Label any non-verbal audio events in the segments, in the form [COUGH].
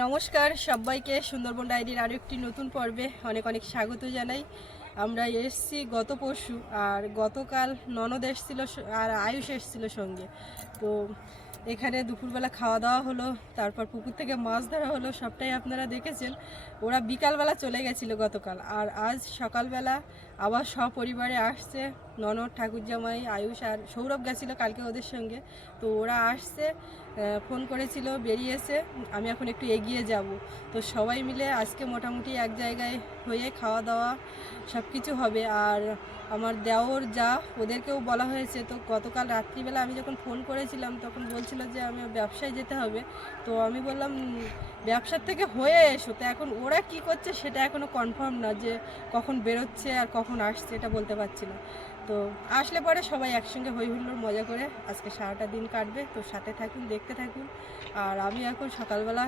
নমস্কার, সবাইকে সুন্দরবন ডায়েরির আরও একটি নতুন পর্বে অনেক অনেক স্বাগত জানাই। আমরা এসছি গত পরশু আর গতকাল ননদ এসছিল আর আয়ুষ এসছিল সঙ্গে। তো এখানে দুপুরবেলা খাওয়া দাওয়া হলো, তারপর পুকুর থেকে মাছ ধরা হলো, সবটাই আপনারা দেখেছেন। ওরা বিকালবেলা চলে গেছিল গতকাল। আর আজ সকালবেলা আবার সপরিবারে আসছে ননদ ঠাকুর জামাই আয়ুষ আর সৌরভ গেছিল কালকে ওদের সঙ্গে। তো ওরা আসছে ফোন করেছিল, বেরিয়েছে, আমি এখন একটু এগিয়ে যাব। তো সবাই মিলে আজকে মোটামুটি এক জায়গায় হয়ে খাওয়া দাওয়া সব কিছু হবে। আর আমার দেওর যা, ওদেরকেও বলা হয়েছে। তো গতকাল রাত্রিবেলা আমি যখন ফোন করেছিলাম, তখন বলছিল যে আমি ব্যবসায় যেতে হবে। তো আমি বললাম ব্যবসার থেকে হয়ে এসো। তো এখন ওরা কি করছে সেটা এখনও কনফার্ম না যে কখন বেরোচ্ছে আর কখন আসছে এটা বলতে পারছি না। তো আসলে পরে সবাই একসঙ্গে হই হুল্লোড় মজা করে আজকে সারাটা দিন কাটবে। তো সাথে থাকুন, দেখতে থাকুন। আর আমি এখন সকালবেলা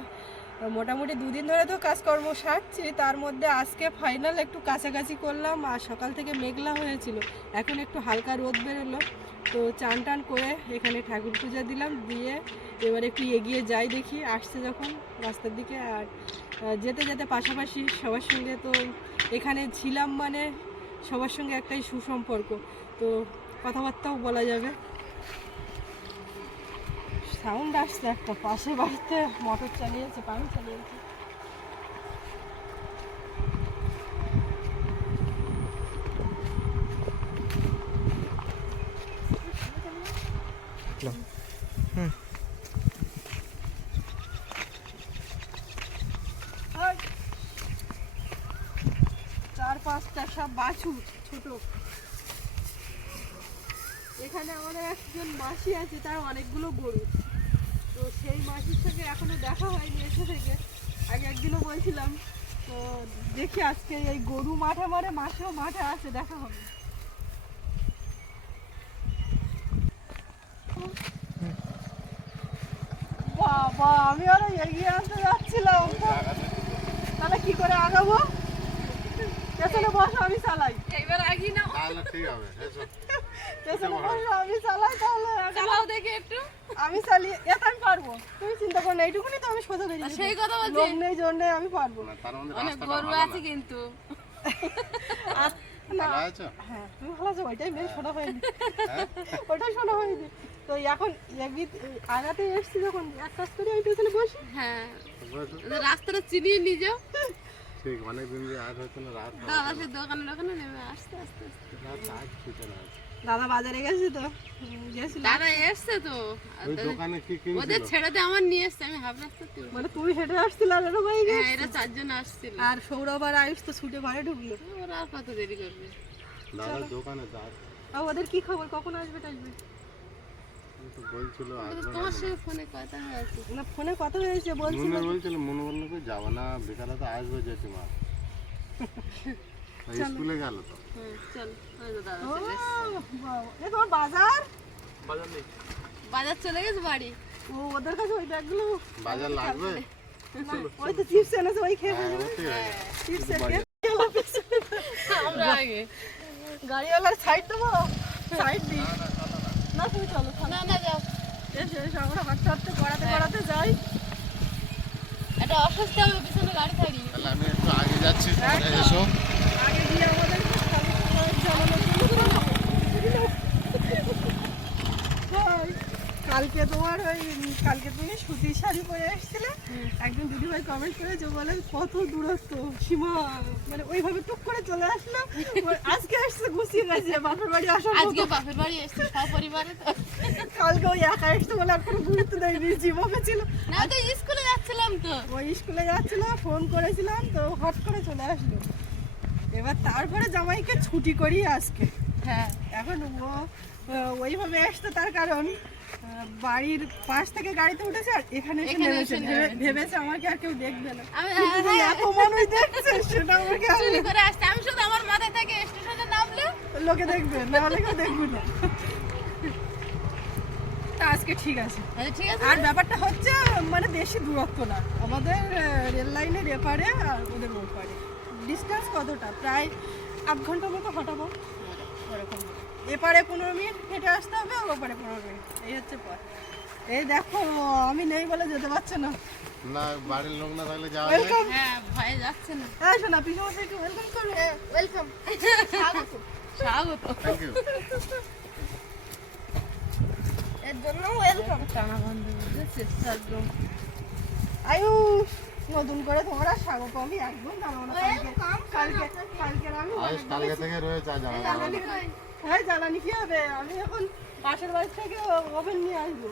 মোটামুটি দুদিন ধরে তো কাজকর্ম সারছি, তার মধ্যে আজকে ফাইনাল একটু কাছাকাছি করলাম আর সকাল থেকে মেঘলা হয়েছিল। এখন একটু হালকা রোদ বেরোলো। তো চান টান করে এখানে ঠাকুর পূজা দিলাম, দিয়ে এবার একটু এগিয়ে যাই দেখি, আসছে যখন রাস্তার দিকে। আর যেতে যেতে পাশাপাশি সবার সঙ্গে তো এখানে ছিলাম মানে সবার সঙ্গে একটাই সুসম্পর্ক। তো কথাবার্তাও বলা যাবে। সাউন্ড আসছে একটা, পাশে বাড়িতে মোটর চালিয়েছে পানি চালিয়েছে ওই, চার পাঁচটা সব বাছুর ছোট এখানে আমাদের একজন মাসি আছে, তার অনেকগুলো গরু। তো সেই মাসির সঙ্গে এখনও দেখা হয়নি এসে থেকে। আগে একদিনও বলছিলাম, তো দেখি আজকে এই গরু মাঠে মারে মাসেও মাঠে আছে, দেখা হবে। বাবা, আমি আরও এগিয়ে আসতে যাচ্ছিলাম। তাহলে কি করে আগাবো? পেছনে বসো আমি চালাই। এবার আগি না তাহলে ঠিক হবে এসো। পেছনে বসো। আমি চালাই তাহলে। চালাও দেখে একটু। আমি চালিয়ে এটা আমি পারব। তুমি চিন্তা করো না এইটুকুনি তো আমি সোজা বেরিয়ে সেই কথা বলছি। লোক নেই জন্য আমি পারব। না তার মধ্যে অনেক গরু আছে কিন্তু। না হ্যাঁ তুমি ভালো আছো? ওইটাই মেন শোনা হয়নি। হ্যাঁ? ওইটাই শোনা হয়নি। তো এখন আগাতে এসছি যখন এক কাজ করি পেছনে বসি। হ্যাঁ। রাস্তাটা চিনিয়ে নিজেও [LAUGHS] ঠিক অনেক দিন দিয়ে আজ হচ্ছে না রাত দাদা সে দোকানে দোকানে নেমে আস্তে আস্তে আস্তে। রাত আজ পিছনে আছে। দাদা বাজারে গেছি তো? গেছিল? দাদা এসছে তো। ওই দোকানে কি ওদের কিনছিল ছেড়েতে আমার নিয়ে এসছে আমি হাফ রাস্তা মানে তুমি হেঁটে আসছিল আর এরকম হয়ে হ্যাঁ গেছে এরা চারজন আসছিল। আর সৌরভ আর আয়ুষ তো ছুটে ঘরে ঢুকলো। ওরা আর কত দেরি করবে? দাদার দোকানে যা আর ওদের কি খবর? কখন আসবে ওদের আসবে না। তোমার সঙ্গে ফোনে কথা হয়েছে। না ফোনে কথা হয়েছে বলছিল বলছিল মনে বলল যাব না বিকালে তো আসবে জেঠিমা স্কুলে গেল তো। হ্যাঁ চল ওই তো দাদা ও, চলে এসছে। বাবা। এ তোমার বাজার? বাজার চলে গেছে বাড়ি? ও ওদের কাছে ওই ব্যাগগুলো বাজার লাগবে? ওই তো চিপস এনেছে ওই খেয়ে হ্যাঁ ফেলবে। চিপস বাজার- আমরা আগে। গাড়িওয়ালার সাইড দেবো? সাইড দিই। তুমি চলো না না যাও। এসে এসে আমরা হাঁটতে হাঁটতে যাই। একটা অসুস্থ হবে পিছনে গাড়ি থাকি। তাহলে আমি একটু আগে যাচ্ছি এসো আগে দিয়ে আমাদের জানানোর জন্য হাই। কালকে তোমার ওই কালকে তুমি সুতির শাড়ি পরে এসেছিলে। একজন দিদিভাই কমেন্ট করেছে বলে কত দূরত্ব সীমা মানে ওইভাবে টুক করে চলে আসলো। আজকে আসছে গুছিয়ে গেছে বাপের বাড়ি আসার আজকে বাপের বাড়ি এসছি সপরিবারে তো। কালকে ওই একা এসছে বলে আর কোনো গুরুত্ব দেয়নি জীবকে ছিল। না তো স্কুলে যাচ্ছিলাম তো। ওই স্কুলে যাচ্ছিল ফোন করেছিলাম তো হট করে চলে আসলো। এবার তারপরে জামাইকে ছুটি করি আজকে। হ্যাঁ। এখন ও ওইভাবে আসতো তার কারণ। বাড়ির পাশ থেকে গাড়িতে উঠেছে আর এখানে এসে নেমেছে। ভেবেছে আমাকে আর কেউ দেখবে না। আমি কিন্তু যে হ্যাঁ, এত মানুষ দেখছে সেটা আমাকে চুরি করে আসছে। আমি শুধু আমার মাথা থেকে স্টেশনে নামলে লোকে দেখবে না হলে কেউ দেখবে না। তা আজকে ঠিক আছে। আচ্ছা ঠিক আছে। আর ব্যাপারটা হচ্ছে মানে বেশি দূরত্ব না। আমাদের রেল লাইনের এপারে আর ওদের ওপারে। ডিস্টেন্স কতটা? প্রায় আধ ঘণ্টার মতো হাঁটাবো। ওরকম। এপারে পনেরো মিনিট হেঁটে আসতে হবে আর ওপারে পনেরো মিনিট। এই হচ্ছে পথ। এই দেখো আমি নেই বলে যেতে পারছে না। না বাড়ির লোক না থাকলে যাওয়া ওয়েলকাম হ্যাঁ ভয়ে যাচ্ছে না। হ্যাঁ শোনা পিসমশাইকে ওয়েলকাম করবে ওয়েলকাম স্বাগত। স্বাগত। থ্যাংক ইউ এর জন্য ওয়েলকাম টানা বন্ধ বুঝেছে একদম। আয়ুষ। নতুন করে তোমরা স্বাগত আমি একদম জানো না কালকে কালকে কালকে আমি কালকে থেকে। হ্যাঁ জ্বালানি কি হবে? আমি এখন পাশের বাড়ি থেকে ওভেন নিয়ে আসব।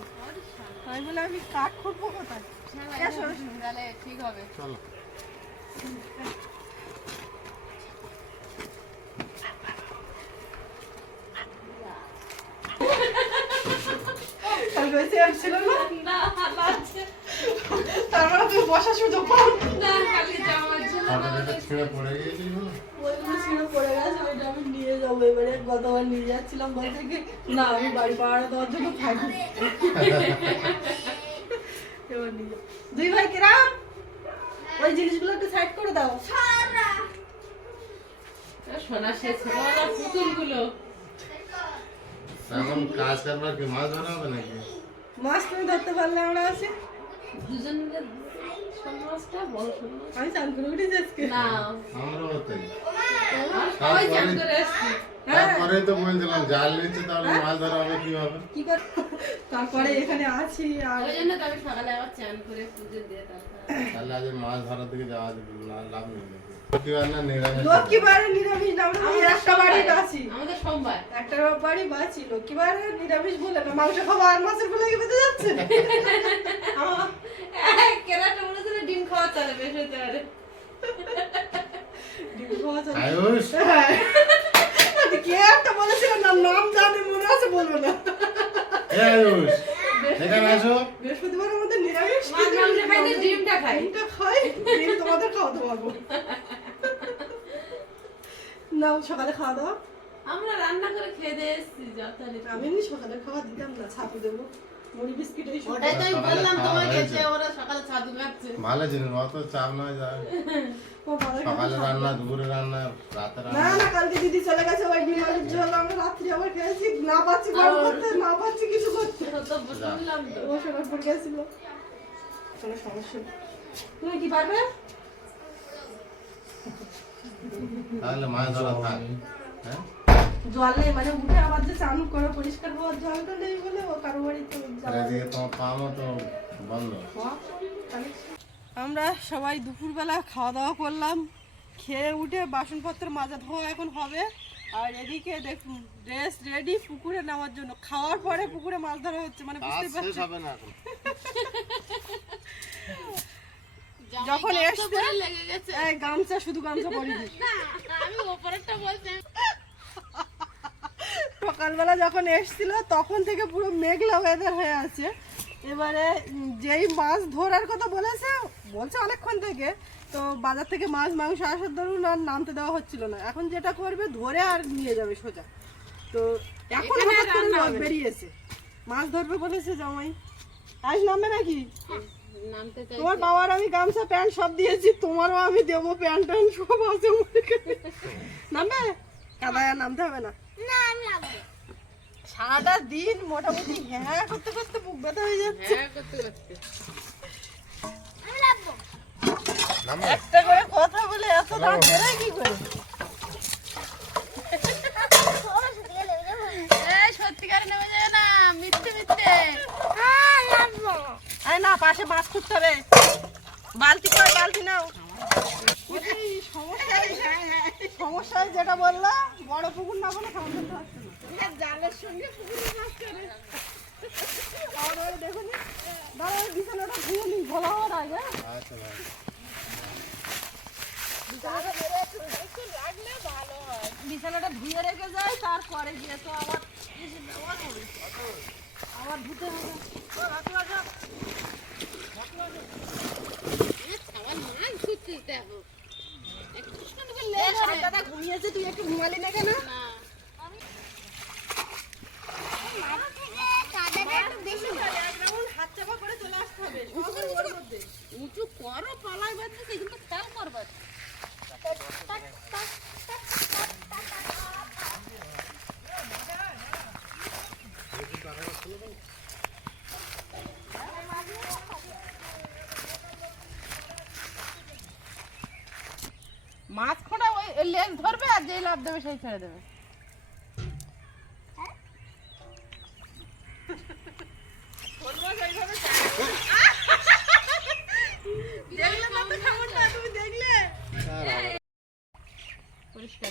আমি বলে আমি কাঠ খুঁজবো কোথায়? ঠিক হবে। চলো কালকে ওই চেয়ার ছিল না না লাগছে তার মানে তুমি বসার সুযোগ পাও না কালকে যাওয়ার জন্য ফটোটা ছিঁড়ে পড়ে গিয়েছিল ওইগুলো ছিল পড়ে গেছে ওইটা আমি নিয়ে যাব এবারে গতবার নিয়ে যাচ্ছিলাম বাড়ি থেকে না আমি বাড়ি দেওয়ার জন্য থাকি। দুই ভাই কেরাম ওই জিনিসগুলো একটু সাইড করে দাও। সোনা শেষ হলো পুতুলগুলো। এখন কাজ করবার কি মাছ ধরা হবে নাকি? মাছ তুমি ধরতে পারলে আমরা আছি। দুজন মিলে আমি চান করে উঠেছি আজকে। না। আমরাও তাই। তারপরে তো বলছিলাম জাল নিচ্ছে তাহলে মাছ ধরা হবে কি কর তারপরে এখানে আছি আর ওই জন্য তো আমি সকালে আবার চান করে পুজো দিয়ে তারপর তাহলে আজ মাছ ধরার দিকে যাওয়া যাবে না লাভ নেই। প্রতিবার না নিরামিষ লক্ষ্মীবারে নিরামিষ না আমরা একটা বাড়ি আছি আমাদের সোমবার। একটা বাড়ি বাঁচি লক্ষ্মীবারে নিরামিষ বলে না মাংস খাব আর মাছের বলে কি বেঁধে যাচ্ছে? [LAUGHS] আমার কেরাটা মনে হচ্ছে ডিম খাওয়া চলে বেশ হতে পারে। খাওয়া। আয়ুষ হ্যাঁ। কে একটা বলেছিল না নাম জানে মনে আছে বলব না। আয়ুষ এখানে আসো। বৃহস্পতিবার আমাদের নিরামিষ মাছ মাংস খাই না ডিমটা খাই ডিমটা খাই ডিম তোমাদের খাওয়াতে পারব। না সকালে খাওয়া দাওয়া। আমরা রান্না করে খেয়ে দিয়ে এসেছি যথারীতি। আমি সকালে খাওয়া দিতাম না ছাপু দেবো। মুড়ি বিস্কিট এই ওটাই তো বললাম তোমাকে যে ওরা সকালে ছাতু খাচ্ছে ভালো জিনিস অত চাপ নয় যায় [LAUGHS] সকালে রান্না দুপুরে রান্না রাতে রান্না। না কালকে দিদি চলে গেছে ওই ডিম আলুর আমরা রাত্রি আবার খেয়েছি। না পাচ্ছি গরম করতে না পাচ্ছি কিছু করতে। তো শুনলাম তো। ও সোনারপুর গেছিল। কোনো সমস্যা তুমি কি পারবে? তাহলে মাছ ধরা থাক। হ্যাঁ? জল নেই মানে উঠে আবার যে চান করে পরিষ্কার হওয়ার জলটা নেই বলে ও কারও বাড়িতে আমরা সবাই দুপুরবেলা খাওয়া দাওয়া করলাম খেয়ে উঠে বাসনপত্র মাজা ধোয়া এখন হবে। আর এদিকে দেখুন ড্রেস রেডি পুকুরে নামার জন্য। খাওয়ার পরে পুকুরে মাছ ধরা হচ্ছে মানে বুঝতে পারছি যখন এসছে গামছা পরে লেগে গেছে। এই গামছা শুধু গামছা পরিনি না আমি ওপরেরটা বলছি। সকালবেলা যখন এসছিল তখন থেকে পুরো মেঘলা ওয়েদার হয়ে আছে। এবারে যেই মাছ ধরার কথা বলেছে বলছে অনেকক্ষণ থেকে। তো বাজার থেকে মাছ মাংস আসার ধরুন আর নামতে দেওয়া হচ্ছিল না। এখন যেটা করবে ধরে আর নিয়ে যাবে সোজা। তো এখন এখানে হঠাৎ করে রোদ বেরিয়েছে। মাছ ধরবে বলেছে জামাই। আজ নামবে নাকি? তোমার বাবার আমি গামছা প্যান্ট সব দিয়েছি তোমারও আমি দেবো প্যান্ট ট্যান্ট সব আছে নামবে? কাদায় আর নামতে হবে না। সারাটা দিন মোটামুটি হ্যাঁ করতে করতে বুক ব্যথা হয়ে যাচ্ছে। হ্যাঁ করতে করতে। নামো। একটা করে কথা বলে এত দাঁত বেরোয় কি করে? এই সত্যিকারে নেমে যাবে না মিথ্যে মিথ্যে। আরে না পাশে মাছ খুঁজতে হবে। বালতি কর বালতি নাও। সমস্যায় যেটা বললা, বড় পুকুর না বলে খাওয়া করতে পারছে না। জালের সঙ্গে পুকুরে মাছ দেখুন দাঁড়া বিছানাটা ধুয়ে নি ভোলা হওয়ার আগে। আচ্ছা বিছানাটা ধুয়ে রেখে যায় তারপরে গিয়ে তো আবার আবার ধুতে রাখো, রাখো। আমার মাছ ছুটতে দেখো একটু সুন্দর করে এ, লেগে সাত দাদা ঘুমিয়েছে তুই একটু ঘুমালি না। কেন না হাত চাপা করে চলে আসতে হবে সবের ওর মধ্যে উঁচু করো পালায় বাঁধতেছে কিন্তু খেয়াল করবার মাছ খোঁড়া ওই ওই লেজ ধরবে আর যেই লাভ দেবে সেই ছেড়ে দেবে। দেখলে না তো খবরটা তুমি দেখলে পরিষ্কার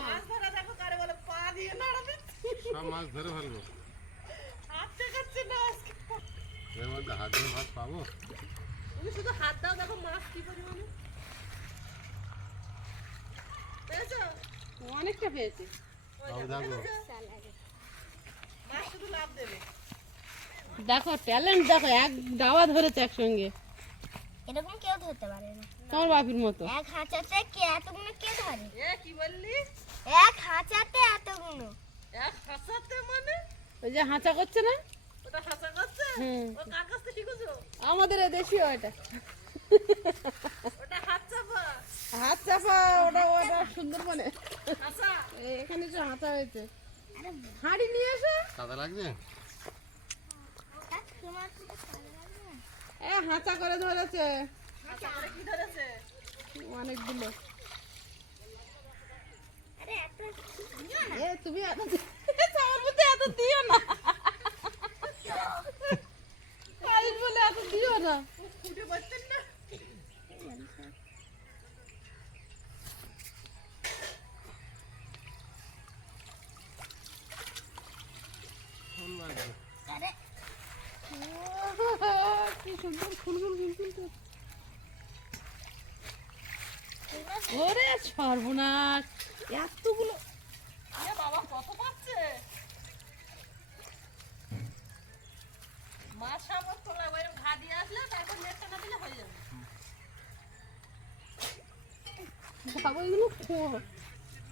মাছ ধরা দেখো কারে বলে পা দিয়ে সব মাছ ধরে ফেলব হাত দিয়ে ভাত পাবো? তুমি শুধু হাত দাও দেখো মাছ কি পরিমাণে। অনেকটা পেয়েছি দেখো মাছ শুধু লাভ দেবে দেখো ট্যালেন্ট দেখো এক ডাবা ধরেছে একসঙ্গে। এরকম কেউ ধরতে পারে না। তোমার বাপির মতো। এক হাঁচাতে কে এতগুলো কে ধরে? এ কি বললি? এক হাঁচাতে এতগুলো। এক হাসাতে মানে? ওই যে হাঁচা করছে না? ওটা হাসা করছে? হুম। ও কার কাছ থেকে শিখেছো? আমাদের দেশি ওটা ওটা হাত চাপা হাত চাপা ওটা ওটা সুন্দর মানে এখানে যে হাঁচা হয়েছে। হাঁড়ি নিয়ে এসো কাদা লাগছে? এ হাঁচা করে ধরেছে। অনেকগুলো। এ তুমি এত আমার মধ্যে এত দিও না। আইস বলে এত দিও না ফুটে পাচ্ছেন না ফোন লাগছে আরে কি সুন্দর ফুল ফুল ফুল ফুল ফুল। এবার ওরে সর্বনাশ। এতগুলো বাবা, কত পাচ্ছে? মাছ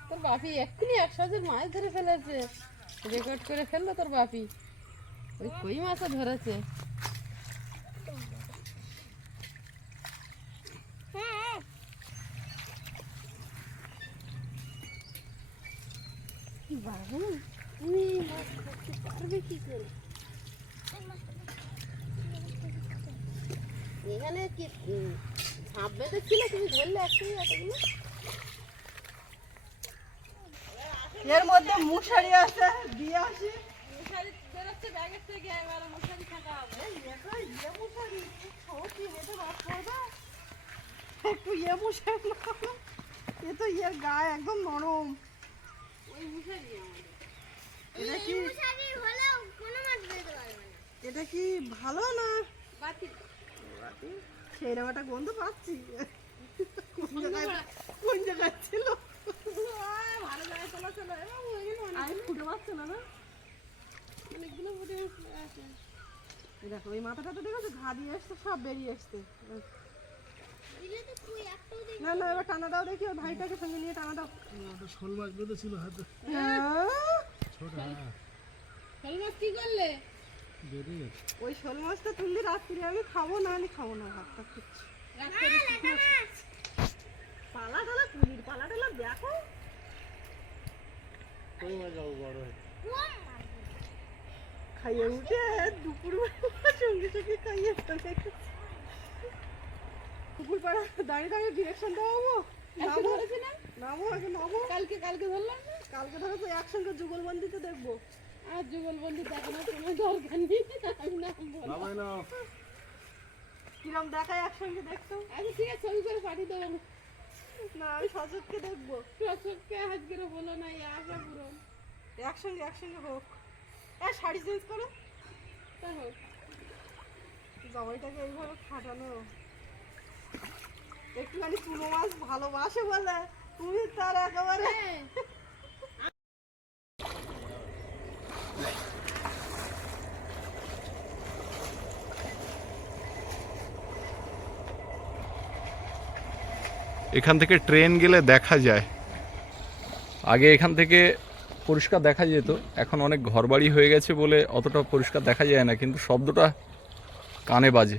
তোর বাপি এক্ষুনি একসাথে মাছ ধরে ফেলেছে। রেকর্ড করে ফেলল তোর বাপি। ওই কই মাছও ধরেছে হ্যাঁ মাছ ধরতে পারবে কি করে তুমি ধরলে একসঙ্গে এতগুলো এর মধ্যে মুশারি আছে দিয়ে আসি ইয়ে মুশারি পড়বে একটু ইয়ে। এ তো ইয়ে গায়ে একদম নরম ওই মশারি এটা কি? মশারি হলেও কোনো মাছ বেরোতে পারবে না। এটা কি ভালো না? বাতি। সেইরকম একটা গন্ধ পাচ্ছি। কোন জায়গায় কোন জায়গায় ছিল? ভালো জায়গায় ছিল আমি ফুটে পাচ্ছে না না? অনেকগুলো ফুটে আছে দেখো ওই মাথাটা তো দেখেছ? ঘা দিয়ে এসছে সব বেরিয়ে দেখি না না এবার টানা দাও দেখি ওর ভাইটাকে সঙ্গে নিয়ে টানা দাও। শোল মাছ বেঁধেছিল হাতে। হ্যাঁ। শোল মাছ কি করলে? ওই শোল মাছটা তুললে রাত্রি আমি খাব না আমি খাব না ভাতটা খুঁজছি পালা টালা কুলির পালা টালা দেখো। কই মাছ যাব বড় হয়ে? খাইয়ে উঠে দুপুর সঙ্গে সঙ্গে খাইয়ে ফেলে পুকুর পাড়া দাঁড়িয়ে দাঁড়িয়ে ডিরেকশন দেওয়াবো নামো। নামো আগে নামো। কালকে কালকে ধরলাম না? কালকে ধরো তো একসঙ্গে যুগলবন্দিতে দেখব। আর যুগল বন্ধু দেখানোর কোনো দরকার নেই। আমি নাম নামাই নাও। কিরম দেখায় একসঙ্গে দেখছ? আচ্ছা ঠিক আছে ছবি করে পাঠিয়ে দেবো। না আমি সচককে দেখব। সবকে আজকে বলো না এই আশা পূরণ। একসঙ্গে একসঙ্গে হোক। এ শাড়ি চেঞ্জ করো। তা হোক। জামাইটাকে এইভাবে খাটানো। একটুখানি চুনো মাছ ভালোবাসে বলে। তুমি তার একেবারে হ্যাঁ। এখান থেকে ট্রেন গেলে দেখা যায়। আগে এখান থেকে পরিষ্কার দেখা যেত। এখন অনেক ঘরবাড়ি হয়ে গেছে বলে অতটা পরিষ্কার দেখা যায় না কিন্তু শব্দটা কানে বাজে।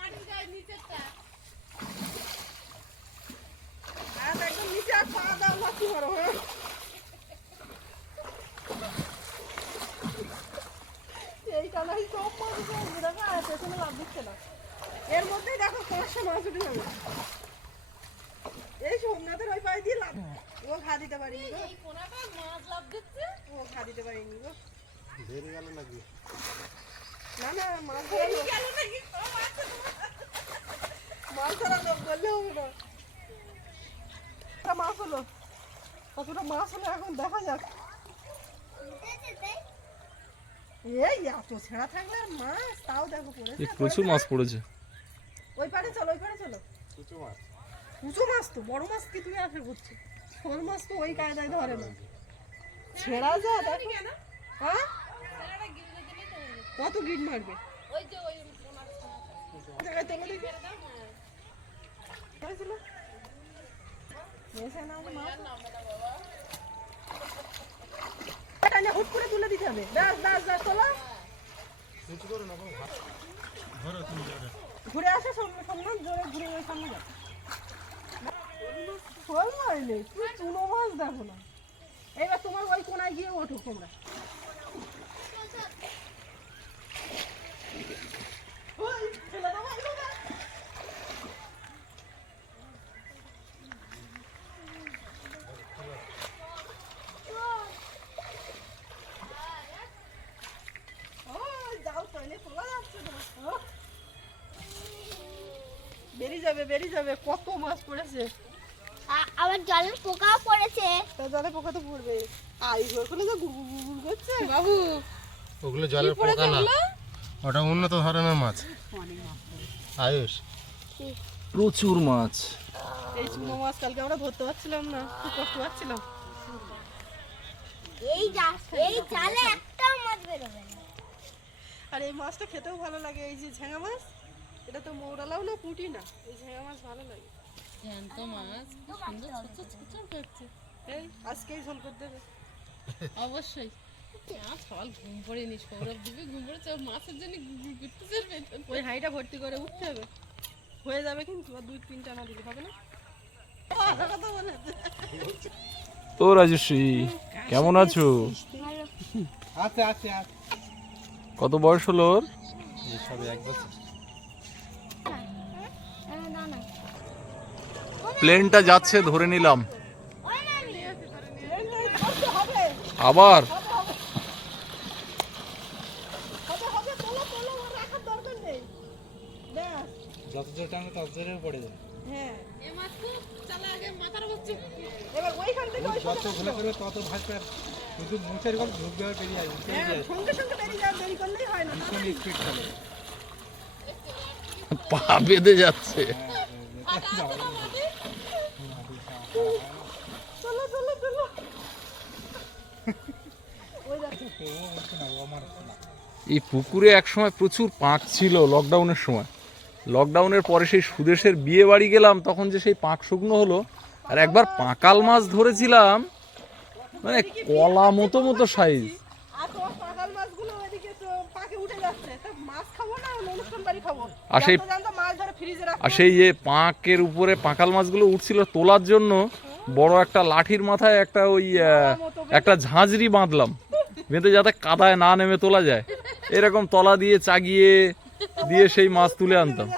এর মধ্যেই দেখো পাঁচশো মাছ উঠে যাবে। এই সোমনাথের ওই পায়ে দিয়ে লাভ ও ঘা দিতে পারিনি ও ঘা দিতে পারিনি গো। ধরে গেল নাকি? না না মাছ ধরা মাছ ধরা লোক। বললে হবে না। একটা মাছ হলো। কতটা মাছ হলো এখন দেখা যাক। এই এত ছেঁড়া থাকলে আর মাছ? তাও দেখো পড়েছে প্রচুর মাছ পড়েছে। ওই পারে চলো ওই পারে চলো। কুচু মাছ। উঁচু মাছ তো বড় মাছ কি তুমি আশা করছ ছোট মাছ তো ওই কায়দায় ধরে না। ছেঁড়া যা দেখো। হ্যাঁ? কত গিট মারবে? ওই যে ওই জায়গায় এটা হুট করে তুলে দিতে হবে। দাস দাস দাস তোলা কুচু। ধরো তুমি ঘুরে আসে সামনে সামনে জোরে ঘুরে ওই সামনে যা শোল মারলে তুমি চুনো মাছ দেখো না। এবার তোমার ওই কোনায় গিয়ে ওঠো তোমরা। ওই, ফেলে দাও, এই বাবা। ওই, যাও তো, এনে তোলা যাচ্ছে না। ও। বেরিয়ে যাবে বেরিয়ে যাবে কত মাছ পড়েছে। আ- আবার জলের পোকাও পড়েছে। তা জলে পোকা তো পড়বে। গুড় গুড় করছে। বাবু ওগুলো জলের পোকা না। ওটা উন্নত ধরনের মাছ। আয়ুষ। প্রচুর মাছ। এই চুনো মাছ কালকে আমরা ধরতে পারছিলাম না খুব কষ্ট পাচ্ছিলাম। এই এই জালে একটাও মাছ বেরোবে না। আর এই মাছটা খেতেও ভালো লাগে এই যে ঝেঙা মাছ। এটা তো মৌরালাও না পুঁটি না। এই ঝেঙা মাছ ভালো লাগে। জ্যান্ত মাছ কি সুন্দর ছোট ছোট করছে এই আজকেই ঝোল করতে হবে অবশ্যই। আজ সকাল ঘুম পড়েনি সৌরভ দিবে ঘুম পড়েছে ওর মাছের জন্য ঘুরতে চলবে ওই হাঁড়িটা ভর্তি করে উঠতে হবে। হয়ে যাবে কিন্তু আর দুই তিনটা না দিলে হবে না। ও রাজশ্রী কেমন আছো? কত বয়স হলো ওর? সবে এক বছর। প্লেনটা যাচ্ছে ধরে নিলাম। আবার। যত জোর টানবে তত জোরে পড়ে যাবে হ্যাঁ শুধু গল্প বেরিয়ে আসবে সঙ্গে সঙ্গে বেরিয়ে যাবে দেরি করলেই হয় না। ভীষণ স্পিড চলে। পা বেঁধে যাচ্ছে। এই পুকুরে একসময় প্রচুর পাঁক ছিল লকডাউনের সময়। লকডাউনের পরে সেই সুদেশের বিয়ে বাড়ি গেলাম, তখন যে সেই পাঁক শুকনো হলো, আর একবার পাঁকাল মাছ ধরেছিলাম মানে কলা মতো মতো সাইজ আর তোমার পাকাল মাছগুলো ওইদিকে তো পাকে উঠে যাচ্ছে তা মাছ খাব না অন্য অনুষ্ঠান বাড়ি খাব আর সেই- জানতো জানতো মাছ ধরে ফ্রিজে রাখো আর সেই যে পাঁকের উপরে পাঁকাল মাছগুলো উঠছিল তোলার জন্য বড় একটা লাঠির মাথায় একটা ওই একটা ঝাঁঝরি বাঁধলাম। বেঁধে যাতে কাদায় না নেমে তোলা যায়। এরকম তলা দিয়ে চাগিয়ে দিয়ে সেই মাছ তুলে আনতাম।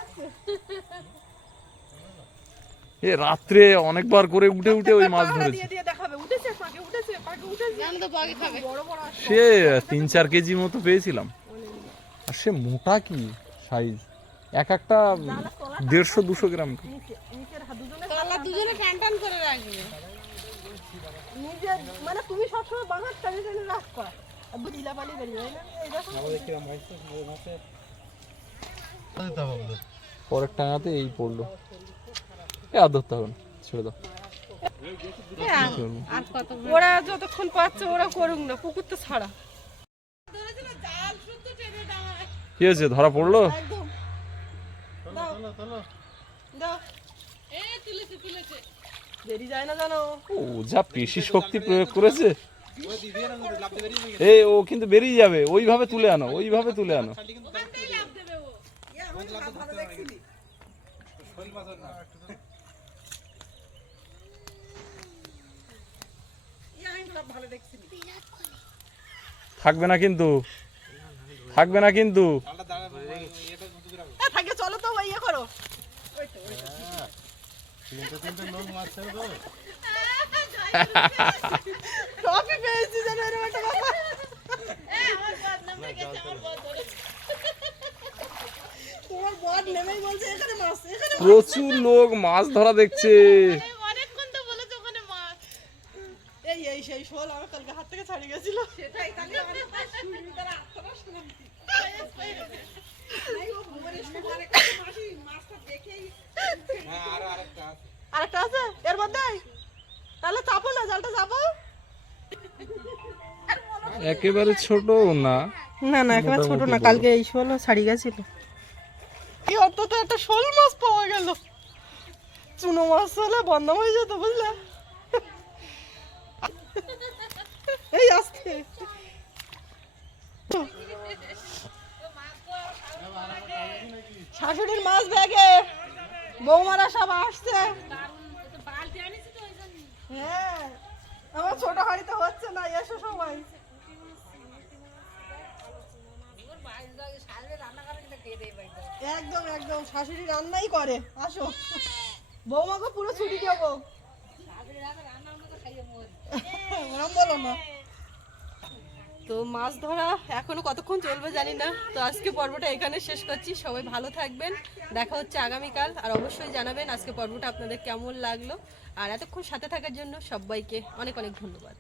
এ রাত্রে অনেকবার করে উঠে উঠে ওই মাছ ধরেছে। সে তিন চার কেজি মতো পেয়েছিলাম। আর সে মোটা কি সাইজ এক একটা দেড়শো দুশো গ্রাম। মানে তুমি সবসময় টানে টানে বুঝিলা পালি বেরিয়ে পরের টাঙাতে এই পড়ল। এ আর ধরতে হবে না ছেড়ে দাও। আর ওরা যতক্ষণ পাচ্ছে ওরা করুক না পুকুর তো ছাড়া জাল শুদ্ধ টেনে দাঁড়ায় কি হয়েছে? ধরা পড়ল? ও যা পেশি শক্তি প্রয়োগ করেছে। ও কিন্তু বেরিয়ে যাবে। ওইভাবে তুলে আনো ওইভাবে তুলে আনো। থাকবে না কিন্তু। থাকবে না কিন্তু। থাকে চলো তো ইয়ে করো। পেয়েছি যেন এরকম একটা প্রচুর লোক মাছ ধরা দেখছে। এই এই সেই শোল আমার কালকে হাত থেকে ছাড়িয়ে গেছিল। সেটাই তাহলে আরেকটা আছে? এর মধ্যে? তাহলে চাপো না জালটা চাপো। একেবারে ছোট না। না না একেবারে ছোট না কালকে এই শোল ছাড়িয়ে গেছিল। কি অন্তত একটা শোল মাছ পাওয়া গেল। চুনো মাছ হলে বন্ধ হয়ে যেত বুঝলে? এই আসছে। শাশুড়ির মাছ ব্যাগে। বৌমারা সব আসছে। হ্যাঁ আমার ছোট হাড়িতে হচ্ছে না এসো সবাই। একদম একদম শাশুড়ি রান্নাই করে আসো। বৌমাকে পুরো ছুটি দেবো। ওরম বলো না। তো মাছ ধরা এখনও কতক্ষণ চলবে জানি না। তো আজকে পর্বটা এখানে শেষ করছি। সবাই ভালো থাকবেন। দেখা হচ্ছে আগামীকাল। আর অবশ্যই জানাবেন আজকে পর্বটা আপনাদের কেমন লাগল। আর এতক্ষণ সাথে থাকার জন্য সবাইকে অনেক অনেক ধন্যবাদ।